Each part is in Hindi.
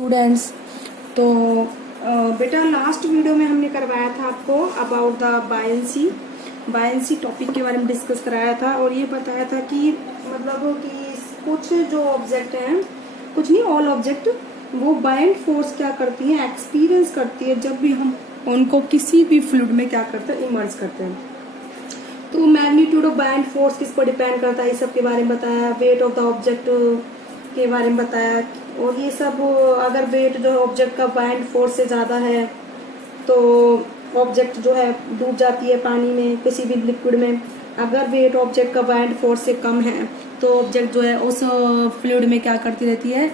स्टूडेंट्स। तो बेटा लास्ट वीडियो में हमने करवाया था आपको अबाउट द बायंसी टॉपिक के बारे में डिस्कस कराया था और ये बताया था कि मतलब कि कुछ जो ऑब्जेक्ट हैं, कुछ नहीं ऑल ऑब्जेक्ट, वो बायंट फोर्स क्या करती है, एक्सपीरियंस करती है जब भी हम उनको किसी भी फ्लूइड में क्या करते हैं, इमर्ज करते हैं। तो मैग्नीट्यूड ऑफ बायंट फोर्स किस पर डिपेंड करता है, इस सब के बारे में बताया, वेट ऑफ द ऑब्जेक्ट के बारे में बताया। और ये सब अगर वेट जो है ऑब्जेक्ट का बायंट फोर्स से ज़्यादा है तो ऑब्जेक्ट जो है डूब जाती है पानी में, किसी भी लिक्विड में। अगर वेट ऑब्जेक्ट का बायंट फोर्स से कम है तो ऑब्जेक्ट जो है उस फ्लूइड में क्या करती रहती है,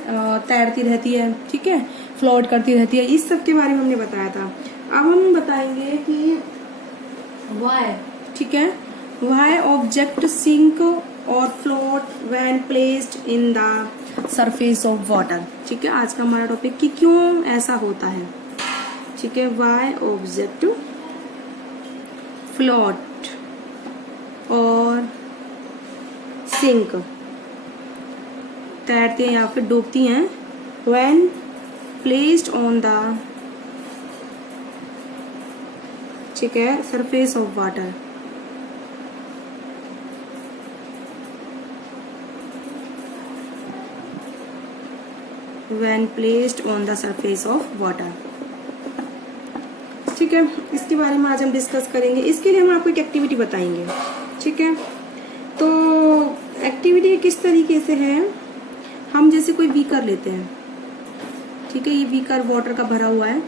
तैरती रहती है, ठीक है, फ्लोट करती रहती है। इस सब के बारे में हमने बताया था। अब हम बताएंगे कि वाई, ठीक है, वाई ऑब्जेक्ट सिंक और float when placed in the surface of water. ठीक है, आज का हमारा टॉपिक कि क्यों ऐसा होता है। ठीक है, वाई ऑब्जेक्ट फ्लोट और सिंक, तैरती हैं या फिर डूबती हैं, व्हेन प्लेस्ड ऑन द, ठीक है, surface of water. When placed on the surface of water। ठीक है, इसके बारे में आज हम डिस्कस करेंगे। इसके लिए हम आपको एक एक्टिविटी बताएंगे। ठीक है, तो एक्टिविटी किस तरीके से है, हम जैसे कोई बीकर लेते हैं, ठीक है, ये बीकर वाटर का भरा हुआ है,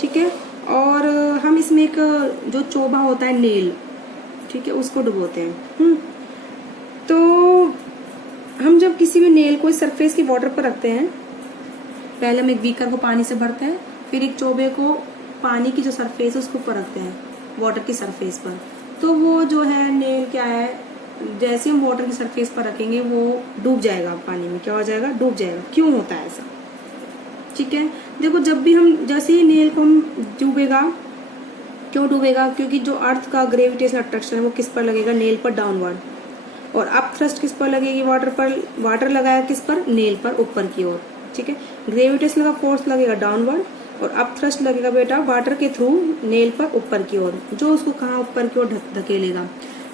ठीक है, और हम इसमें एक जो चोबा होता है नेल, ठीक है, उसको डुबोते हैं। तो हम जब किसी भी नेल को इस सरफेस की वाटर पर रखते हैं, पहले हम एक बीकर को पानी से भरते हैं, फिर एक चोबे को पानी की जो सरफेस है उसके ऊपर रखते हैं, वाटर की सरफेस पर। तो वो जो है नेल क्या है, जैसे हम वाटर की सरफेस पर रखेंगे वो डूब जाएगा पानी में। क्या हो जाएगा? डूब जाएगा। क्यों होता है ऐसा? ठीक है, देखो जब भी हम जैसे ही नेल को हम डूबेगा, क्यों डूबेगा? क्योंकि जो अर्थ का ग्रेविटेशनल अट्रैक्शन है वो किस पर लगेगा? नेल पर, डाउनवर्ड। और अप थ्रस्ट किस पर लगेगी? वाटर पर। वाटर लगाया किस पर? नेल पर, ऊपर की ओर। ठीक है, ग्रेविटेशनल का फोर्स लगेगा डाउनवर्ड और अप थ्रस्ट लगेगा बेटा वाटर के थ्रू नेल पर, ऊपर की ओर, जो उसको कहाँ ऊपर की ओर धकेलेगा।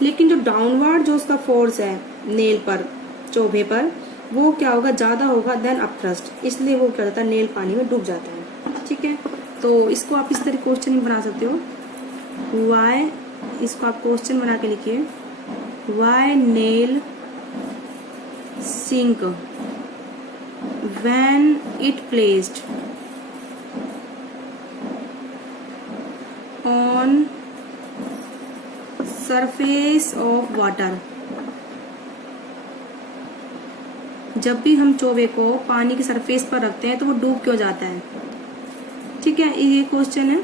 लेकिन जो डाउनवर्ड जो उसका फोर्स है नेल पर, चोभे पर, वो क्या होगा? ज्यादा होगा देन अप थ्रस्ट, इसलिए वो क्या होता है? नेल पानी में डूब जाता है। ठीक है, तो इसको आप इस तरह क्वेश्चन बना सकते हो। वाई, इसको आप क्वेश्चन बना के लिखिए, why nail sink when it placed on surface of water। जब भी हम चोबे को पानी की सरफेस पर रखते हैं तो वो डूब क्यों जाता है? ठीक है, ये क्वेश्चन है,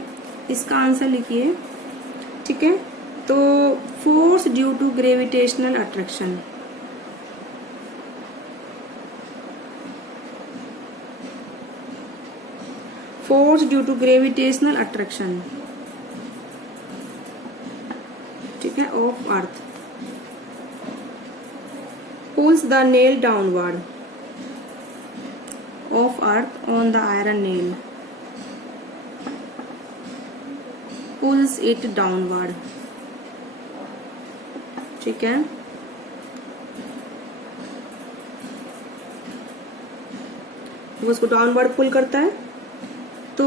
इसका आंसर लिखिए। ठीक है, तो force due to gravitational attraction. Force due to gravitational attraction, ठीक है, of earth pulls the nail downward of earth on the iron nail, pulls it downward। ठीक है, वो उसको डाउनवर्ड पुल करता है। तो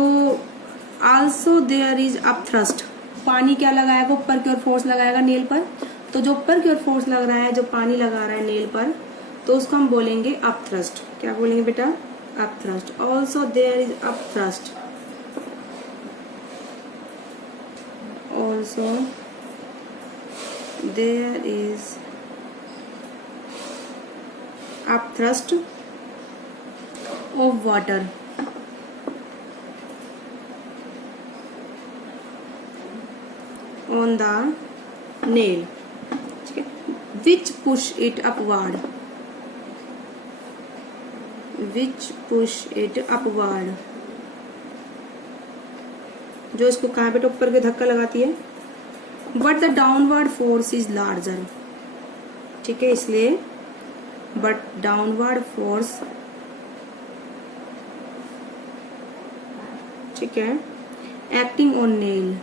also there is up thrust, पानी क्या लगाएगा? ऊपर की ओर फोर्स लगाएगा नेल पर। तो जो ऊपर की ओर फोर्स लग रहा है, जो पानी लगा रहा है नेल पर, तो उसको हम बोलेंगे अप थ्रस्ट। क्या बोलेंगे बेटा? Up thrust. Also there is up thrust, also there is up thrust of water on the nail, ठीक है, which push it upward, which push it upward, जो इसको कहाँ पे ऊपर के धक्का लगाती है। but the downward force is larger, ठीक है, इसलिए but downward force ठीक है। Acting on nail,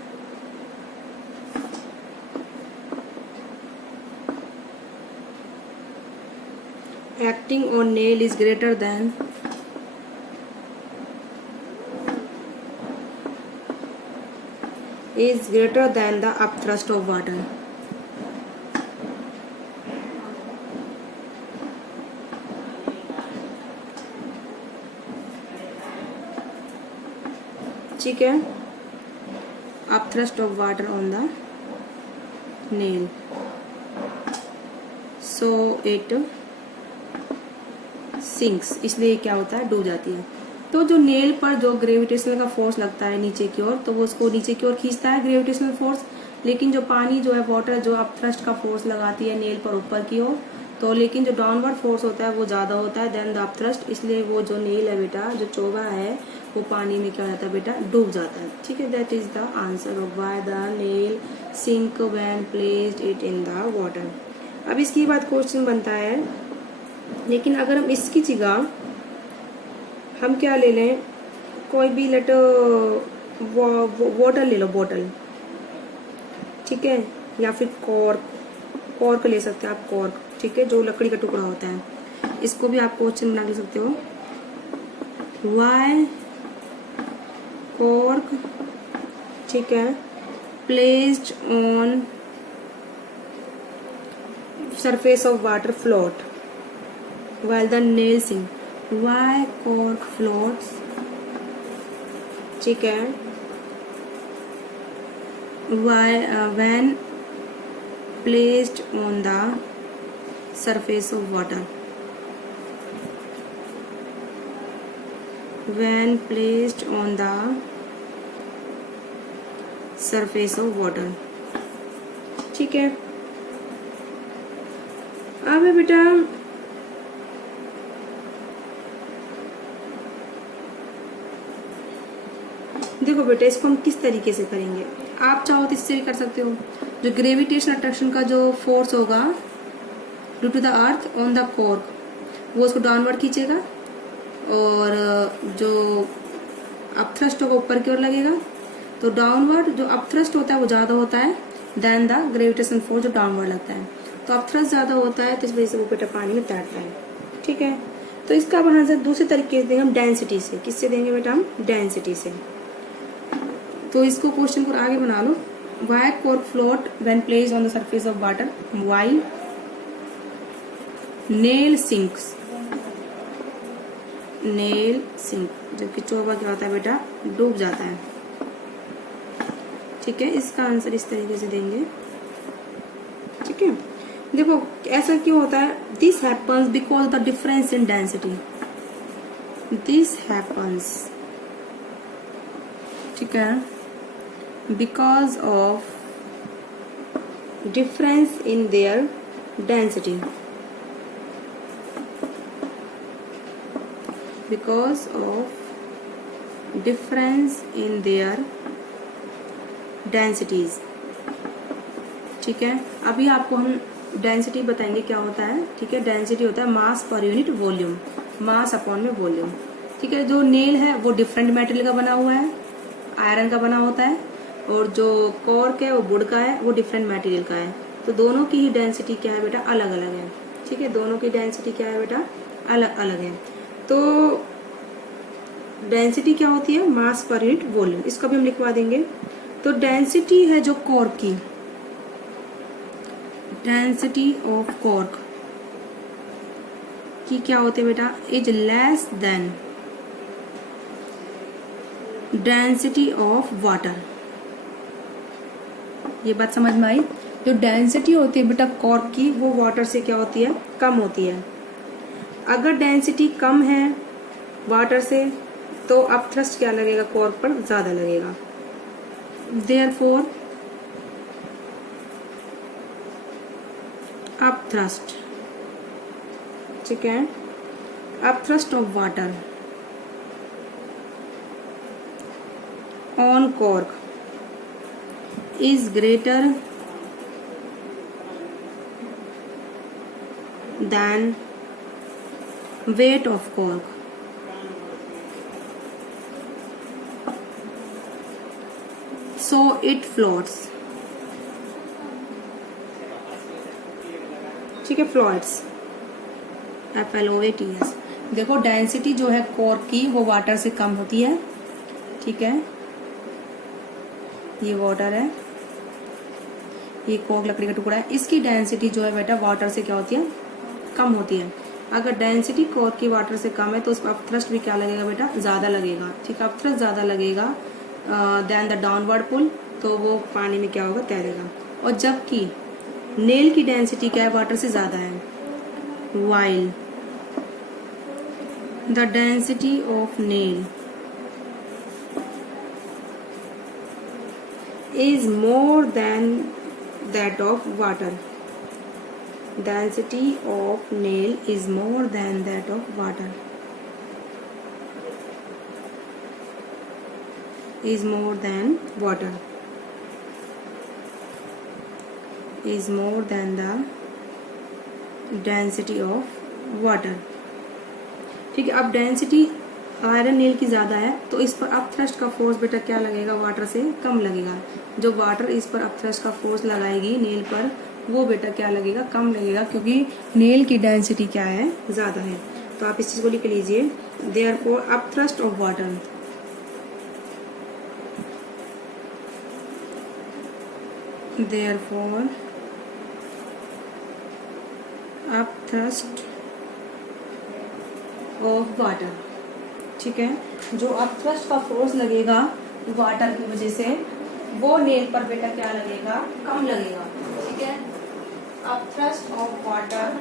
acting on nail is greater than the upthrust of water. ठीक है, upthrust of water on the nail, so it sinks, इसलिए क्या होता है, डूब जाती है। तो जो नेल पर जो ग्रेविटेशनल का फोर्स लगता है नीचे की ओर, तो वो उसको नीचे की ओर खींचता है ग्रेविटेशनल फोर्स। लेकिन जो पानी जो है, वाटर जो अपथ्रस्ट का फोर्स लगाती है नेल पर ऊपर की ओर, तो लेकिन जो डाउनवर्ड फोर्स होता है वो ज्यादा होता है देन द अपथ्रस्ट, इसलिए वो जो नेल है बेटा, जो चोगा है, वो पानी में क्या हो जाता है बेटा, डूब जाता है। ठीक है, that is the answer of why the nail sink when placed it in the water. अब इसकी बाद क्वेश्चन बनता है, लेकिन अगर हम इसकी जगह हम क्या ले लें, कोई भी लेट वाटर ले लो, बॉटल, ठीक है, या फिर कॉर्क ले सकते हैं आप, कॉर्क, ठीक है, जो लकड़ी का टुकड़ा होता है, इसको भी आप क्वेश्चन बना ले सकते हो। वाई कॉर्क, ठीक है, placed on surface of water float while the nail sink, why cork floats, ठीक है, why when placed on the surface of water, when placed on the surface of water, ठीक है। अब बेटा देखो बेटा, इसको हम किस तरीके से करेंगे, आप चाहो तो इससे भी कर सकते हो। जो ग्रेविटेशन अट्रैक्शन का जो फोर्स होगा due to the earth on the cork, वो उसको डाउनवर्ड खींचेगा, और जो अपथ्रस्ट होगा ऊपर की ओर लगेगा, तो डाउनवर्ड जो अपथ्रस्ट होता है वो ज्यादा होता है देन द ग्रेविटेशन फोर्स जो डाउनवर्ड लगता है। तो अपथ्रस्ट ज्यादा होता है, तो इस वजह से वो बेटा पानी में तैरता है। ठीक है, तो इसका अब आंसर दूसरे तरीके से देंगे हम, डेंसिटी से। किससे देंगे बेटा, हम डेंसिटी से। तो इसको क्वेश्चन को आगे बना लो। Why cork float when placed on the surface of water why nail sinks, nail sink, जबकि चोगा क्या होता है बेटा, डूब जाता है। ठीक है, इसका आंसर इस तरीके से देंगे। ठीक है, देखो ऐसा क्यों होता है, this happens because the difference in density, this happens, ठीक है, because of difference in their density, because of difference in their densities। ठीक है, अभी आपको हम डेंसिटी बताएंगे क्या होता है। ठीक है, डेंसिटी होता है मास पर यूनिट वॉल्यूम, मास अपॉन में वॉल्यूम। ठीक है, जो नेल है वो डिफरेंट मेटेरियल का बना हुआ है, आयरन का बना होता है, और जो कॉर्क है वो वुड का है, वो डिफरेंट मटेरियल का है। तो दोनों की ही डेंसिटी क्या है बेटा, अलग अलग है। ठीक है, दोनों की डेंसिटी क्या है बेटा, अलग अलग है। तो डेंसिटी क्या होती है, मास पर यूनिट वॉल्यूम। इसको भी हम लिखवा देंगे। तो डेंसिटी है जो कॉर्क की, डेंसिटी ऑफ कॉर्क की क्या होती है बेटा, is less than density of water. ये बात समझ में आई। जो डेंसिटी होती है बेटा कॉर्क की, वो वाटर से क्या होती है, कम होती है। अगर डेंसिटी कम है वाटर से, तो अपथ्रस्ट क्या लगेगा, कॉर्क पर ज्यादा लगेगा। देयरफॉर अपथ्रस्ट, ठीक है, upthrust of water on cork is greater than weight of cork, so it floats, ठीक है, फ्लोट्स, FLOATS। देखो डेंसिटी जो है कॉर्क की वो वाटर से कम होती है, ठीक है, ये वाटर है, ये कॉर्क लकड़ी का टुकड़ा है, इसकी डेंसिटी जो है बेटा वाटर से क्या होती है, कम होती है। अगर डेंसिटी कॉर्क की वाटर से कम है तो उस पर अपथ्रस्ट भी क्या लगेगा बेटा, ज्यादा लगेगा, ठीक है, अपथ्रस्ट ज्यादा लगेगा देन द डाउनवर्ड पुल, तो वो पानी में क्या होगा, तैरेगा। और जबकि नेल की डेंसिटी क्या है, वाटर से ज्यादा है, while the density of nail is more than that of water. Density of nail is more than that of water. Is more than water. Is more than the density of water. ठीक है, अब डेंसिटी आयरन नेल की ज्यादा है तो इस पर अपथ्रस्ट का फोर्स बेटा क्या लगेगा, वाटर से कम लगेगा। जो वाटर इस पर अपथ्रस्ट का फोर्स लगाएगी नेल पर, वो बेटा क्या लगेगा, कम लगेगा, क्योंकि नेल की डेंसिटी क्या है, ज्यादा है। तो आप इस चीज को लिख लीजिए, therefore upthrust of water, therefore upthrust of water, ठीक है, जो अपथ्रस्ट का फोर्स लगेगा वाटर की वजह से, वो नेल पर बेटा क्या लगेगा, कम लगेगा, ठीक है। Upthrust of water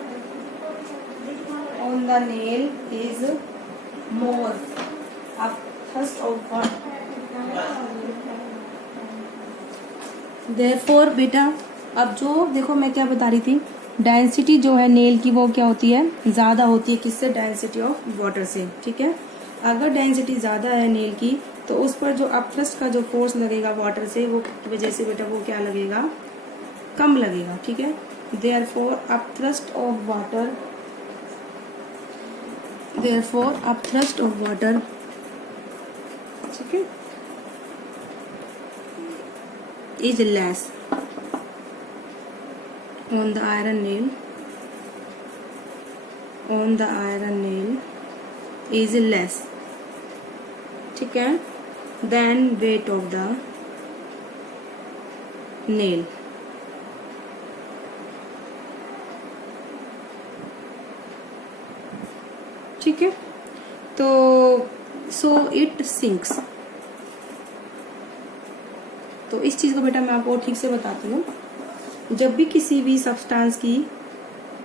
on the nail is more, upthrust of water, therefore बेटा अब जो देखो मैं क्या बता रही थी, डेंसिटी जो है नेल की वो क्या होती है, ज्यादा होती है, किससे, डेंसिटी ऑफ वाटर से, ठीक है। अगर डेंसिटी ज्यादा है नेल की तो उस पर जो अपथ्रस्ट का जो फोर्स लगेगा वाटर से, वो की वजह से बेटा वो क्या लगेगा, कम लगेगा, ठीक है। Therefore upthrust of water, therefore upthrust of water, ठीक है, is less on the iron nail, on the iron nail is less, ठीक है, than weight of the nail, ठीक है। तो so it sinks, तो इस चीज को बेटा मैं आपको ठीक से बताती हूँ। जब भी किसी भी सब्सटेंस की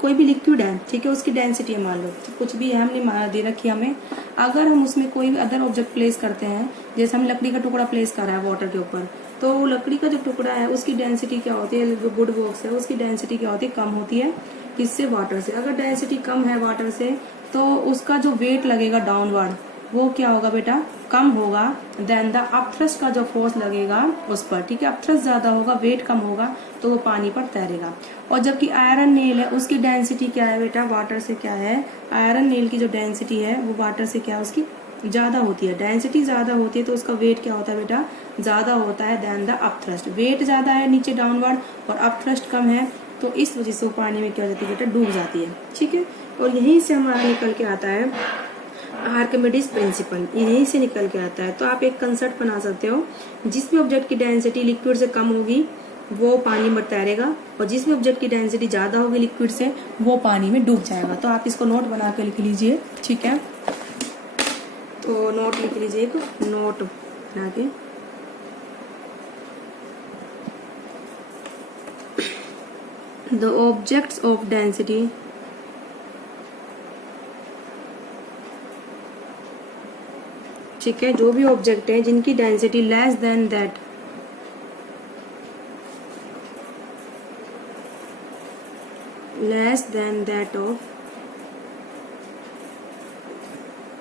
कोई भी लिक्विड है, ठीक है, उसकी डेंसिटी है, मान लो कुछ भी है, हमने दे रखी है हमें, अगर हम उसमें कोई भी अदर ऑब्जेक्ट प्लेस करते हैं, जैसे हम लकड़ी का टुकड़ा प्लेस कर रहा है वाटर के ऊपर, तो लकड़ी का जो टुकड़ा है उसकी डेंसिटी क्या होती है, जो वुड बॉक्स है उसकी डेंसिटी क्या होती है, कम होती है, किससे, वाटर से। अगर डेंसिटी कम है वाटर से तो उसका जो वेट लगेगा डाउनवर्ड, वो क्या होगा बेटा, कम होगा देन द अपथ्रस्ट का जो फोर्स लगेगा उस पर, ठीक है। अपथ्रस्ट ज्यादा होगा, वेट कम होगा, तो वो पानी पर तैरेगा। और जबकि आयरन नेल है उसकी डेंसिटी क्या है बेटा, वाटर से क्या है, आयरन नेल की जो डेंसिटी है वो वाटर से क्या है, उसकी ज्यादा होती है। डेंसिटी ज्यादा होती है तो उसका वेट क्या होता है बेटा, ज्यादा होता है देन द अपथ्रस्ट। वेट ज्यादा है नीचे डाउनवर्ड और अपथ्रस्ट कम है, तो इस वजह से वो पानी में क्या हो जाती है बेटा, डूब जाती है, ठीक है। और यहीं से हमारा निकल के आता है आर्किमिडीज प्रिंसिपल, यहीं से निकल के आता है। तो आप एक कंसेप्ट बना सकते हो, जिस भी ऑब्जेक्ट की डेंसिटी लिक्विड से कम होगी वो पानी में तैरेगा, और जिस भी ऑब्जेक्ट की डेंसिटी ज्यादा होगी लिक्विड से, वो पानी में डूब जाएगा। तो आप इसको नोट बना के लिख लीजिए, ठीक है। तो नोट लिख लीजिए, एक नोट बना के, द ऑब्जेक्ट्स ऑफ डेंसिटी ठीक है, जो भी ऑब्जेक्ट है जिनकी density less than that of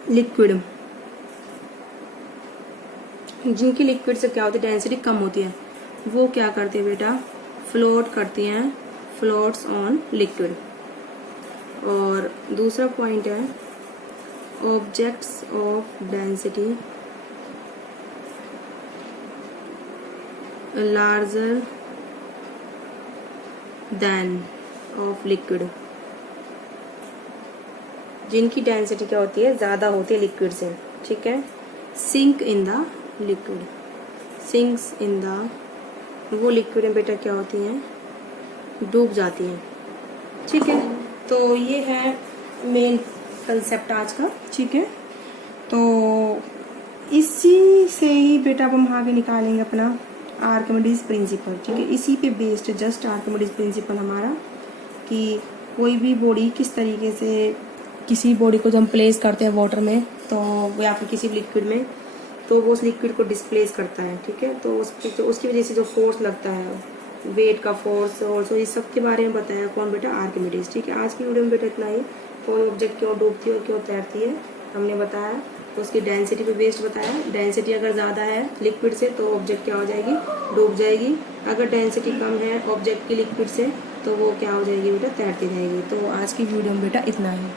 liquid, जिनकी लिक्विड से क्या होती है, डेंसिटी कम होती है, वो क्या करते हैं बेटा, फ्लोट करती हैं, फ्लोट्स ऑन लिक्विड। और दूसरा पॉइंट है objects of density larger than of liquid, जिनकी डेंसिटी क्या होती है, ज़्यादा होती है लिक्विड से, ठीक है। Sink in the liquid, sinks in the, वो लिक्विड में बेटा क्या होती हैं, डूब जाती हैं, ठीक है। तो ये है मेन कंसेप्ट आज का, ठीक है। तो इसी से ही बेटा अब हम आगे निकालेंगे अपना आर्किमिडीज प्रिंसिपल, ठीक है। इसी पे बेस्ड जस्ट आर्किमिडीज प्रिंसिपल हमारा, कि कोई भी बॉडी किस तरीके से, किसी बॉडी को जब हम प्लेस करते हैं वाटर में तो या फिर किसी लिक्विड में, तो वो उस लिक्विड को डिस्प्लेस करता है, ठीक है। तो उसकी वजह से जो फोर्स लगता है, वेट का फोर्स, ऑल्सो इस सब के बारे में बताया कौन बेटा, आर्किमिडीज, ठीक है। आज की वीडियो में बेटा इतना ही। कोई ऑब्जेक्ट क्यों डूबती है और क्यों तैरती है हमने बताया, तो उसकी डेंसिटी पे बेस्ड बताया। डेंसिटी अगर ज़्यादा है लिक्विड से तो ऑब्जेक्ट क्या हो जाएगी, डूब जाएगी। अगर डेंसिटी कम है ऑब्जेक्ट की लिक्विड से तो वो क्या हो जाएगी बेटा, तैरती रहेगी। तो आज की वीडियो में बेटा इतना ही।